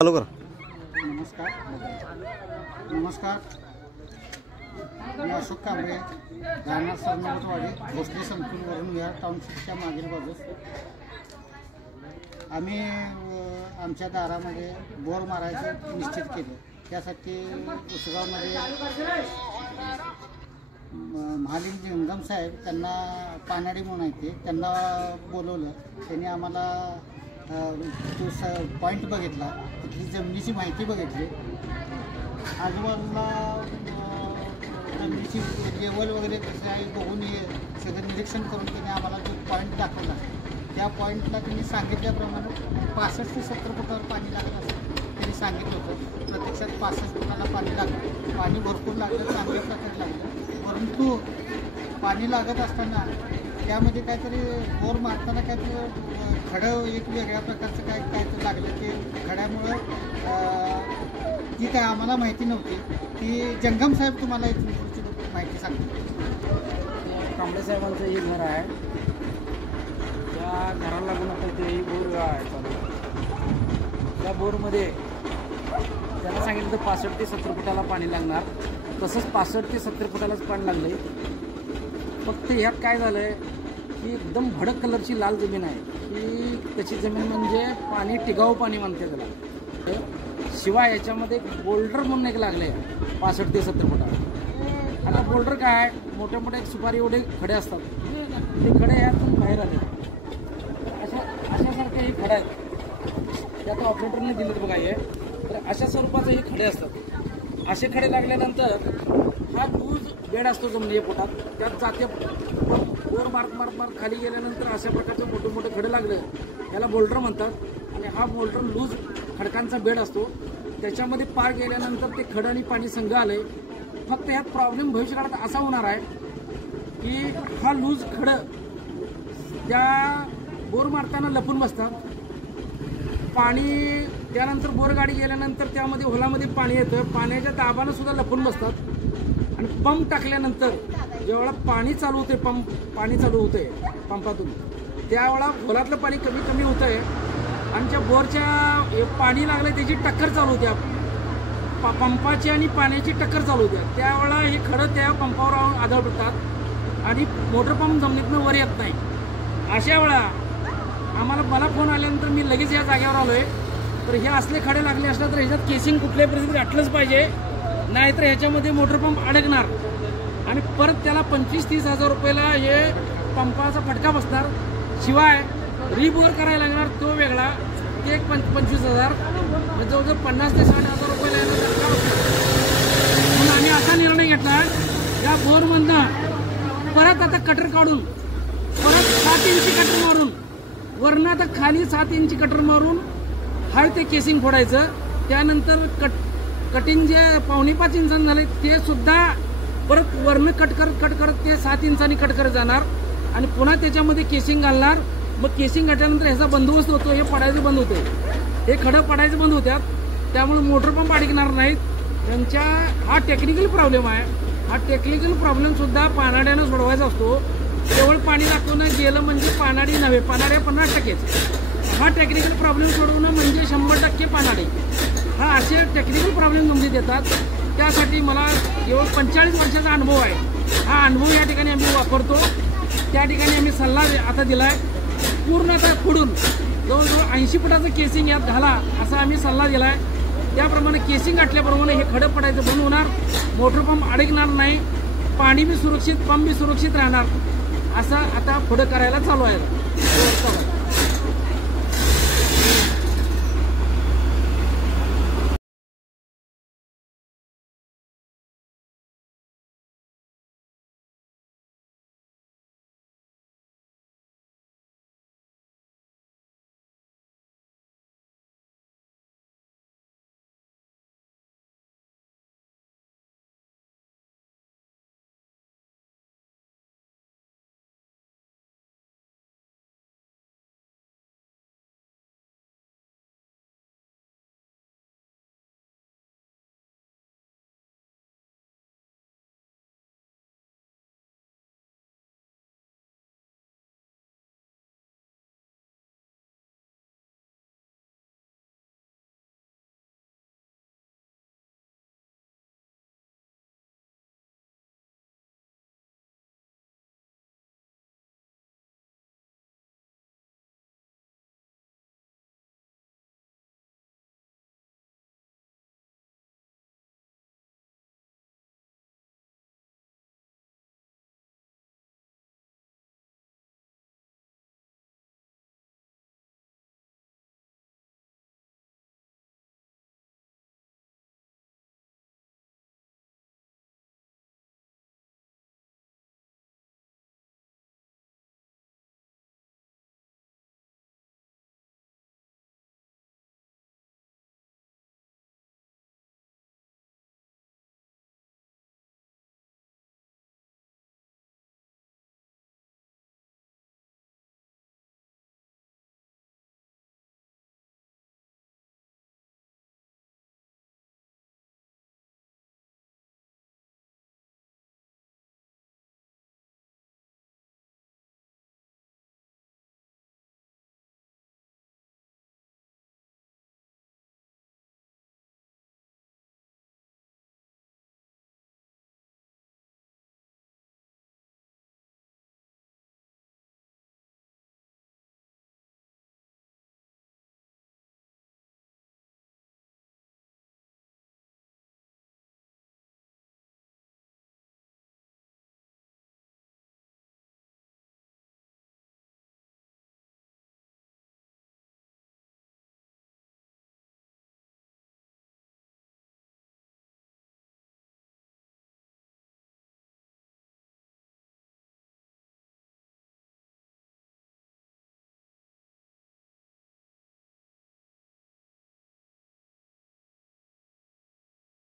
चालू करा। नमस्कार नमस्कार मी अशोक कांबळे राहणार सरनोबतवाडी भोसले संकुलवरून विहार टाउनशिपच्या मागील बाजूस आम्ही आमच्या दारामध्ये बोर मारायचं निश्चित केलं। त्यासाठी उसगावमध्ये महालिंग जंगम साहेब त्यांना पानाडी म्हणून आहे त्यांना बोलवलं। त्यांनी आम्हाला तो पॉईंट बघितला, तिथली जमिनीची माहिती बघितली, आजूबाजूला जमिनीची लेवल वगैरे कसं आहे बघून सगळं निरीक्षण करून त्यांनी आम्हाला जो पॉईंट दाखवला त्या पॉईंटला त्यांनी सांगितल्याप्रमाणे 65 ते 70 फुटावर पाणी लागलं असं त्यांनी सांगितलं होतं। प्रत्यक्षात 65 फुटाला पाणी लागलं, पाणी भरपूर लागलं, चांगल्या प्रकारे लागलं। परंतु पाणी लागत असताना त्यामध्ये काहीतरी बोर मारताना काहीतरी खडं एक वेगळ्या प्रकारचं काहीतरी लागलं। ते खड्यामुळं ती काय आम्हाला माहिती नव्हती। ती जंगम साहेब तुम्हाला इथली माहिती सांगतो। कांबळे साहेबांचं हे घर आहे, त्या घराला लागून आता ते बोर आहे। त्या बोरमध्ये त्यांना सांगितलं तर 65 ते 70 फुटाला पाणी लागणार, तसंच 65 ते 70 फुटालाच पाणी लागलं। फक्त ह्यात काय झालं आहे की एकदम भडक कलरची लाल जमीन आहे, की त्याची जमीन म्हणजे पाणी टिकाऊ पाणी म्हणते त्याला। शिवाय याच्यामध्ये बोल्डर म्हणून एक लागले 65 ते 70 फुटाला। आता बोल्डर काय मोठे मोठे एक सुपारी एवढे खडे असतात, ते खडे यातून बाहेर आले अशासारखे हे खडे आहेत। त्यात ऑपरेटरने दिलं बघा हे, तर अशा स्वरूपाचे हे खडे असतात। असे खडे लागल्यानंतर हा लूज बेड असतो जमिनी पोटात, त्यात जाते बोर मारत खाली गेल्यानंतर अशा प्रकारचे मोठे मोठे खडे लागले याला बोल्डर म्हणतात। आणि हा बोल्डर लूज खडकांचा बेड असतो, त्याच्यामध्ये पार गेल्यानंतर ते खडं आणि पाणी संघ आले। फक्त ह्यात प्रॉब्लेम भविष्यकाळात असा होणार आहे की हा लूज खडं त्या बोर मारताना लपून बसतात। पाणी त्यानंतर बोर गाडी गेल्यानंतर त्यामध्ये होलामध्ये पाणी येतं, पाण्याच्या दाबानं सुद्धा लपून बसतात। आणि पंप टाकल्यानंतर जेव्हा पाणी चालू होते, पाणी चालू होते पंपातून, त्यावेळा होलातलं पाणी कमी कमी होतंय आणि ज्या बोरच्या पाणी लागलं त्याची टक्कर चालू होत्या, पंपाची आणि पाण्याची टक्कर चालू होत्या। त्यावेळा हे खडं त्या पंपावर आदळतात आणि मोटर पंप जमिनीतनं वर येत नाही। अशा वेळा मला फोन आल्यानंतर मी लगेच या जागेवर आलोय। तर हे असले खडे लागले असतात तर ह्याच्यात केसिंग कुठल्याही परिस्थितीत गाठलंच पाहिजे, नाहीतर ह्याच्यामध्ये मोटर पंप अडकणार आणि परत त्याला 25-30 हजार रुपयाला हे पंपाचा फटका बसणार। शिवाय रिबोर करायला लागणार तो वेगळा, ते 25,000 म्हणजे जवळजवळ 50 ते 60 हजार रुपयाला यायला फटका बसणार। म्हणून आम्ही असा निर्णय घेतला या बोरमधनं परत आता कटर काढून परत 7 इंची कटर मारून वरनं आता खाली 7 इंची कटर मारून हाय ते केसिंग फोडायचं। त्यानंतर कटिंग जे 4.5 इंचांनी झाले ते सुद्धा परत वरनं कट करत ते 7 इंचांनी कट करत जाणार आणि पुन्हा त्याच्यामध्ये केसिंग घालणार। मग केसिंग घातल्यानंतर ह्याचा बंदोबस्त होतो, हे पडायचं बंद होते, हे खडं पडायचं बंद होत्यात, त्यामुळे मोटर पंप अडकणार नाहीत। त्यांच्या हा टेक्निकल प्रॉब्लेम आहे, हा टेक्निकल प्रॉब्लेम सुद्धा पानाड्यानं सोडवायचा असतो। केवळ पाणी लागतो ना गेलं म्हणजे पानाडी नव्हे, पानाड्या 50%। हा टेक्निकल प्रॉब्लेम सोडवणं म्हणजे 100% पानाडी। हा असे टेक्निकल प्रॉब्लेम गंभीर देतात, त्यासाठी मला केवळ 45 वर्षाचा अनुभव आहे। हा अनुभव या ठिकाणी आम्ही वापरतो। त्या ठिकाणी आम्ही सल्ला आता दिलाय, पूर्ण आता फोडून जवळजवळ 80 फुटाचं केसिंग यात घाला असा आम्ही सल्ला दिलाय। त्याप्रमाणे केसिंग गाठल्याप्रमाणे हे खडं पडायचं बंद होणार, मोटर पंप अडकणार नाही, पाणी बी सुरक्षित, पंप बी सुरक्षित राहणार। असं आता पुढं करायला चालू आहे।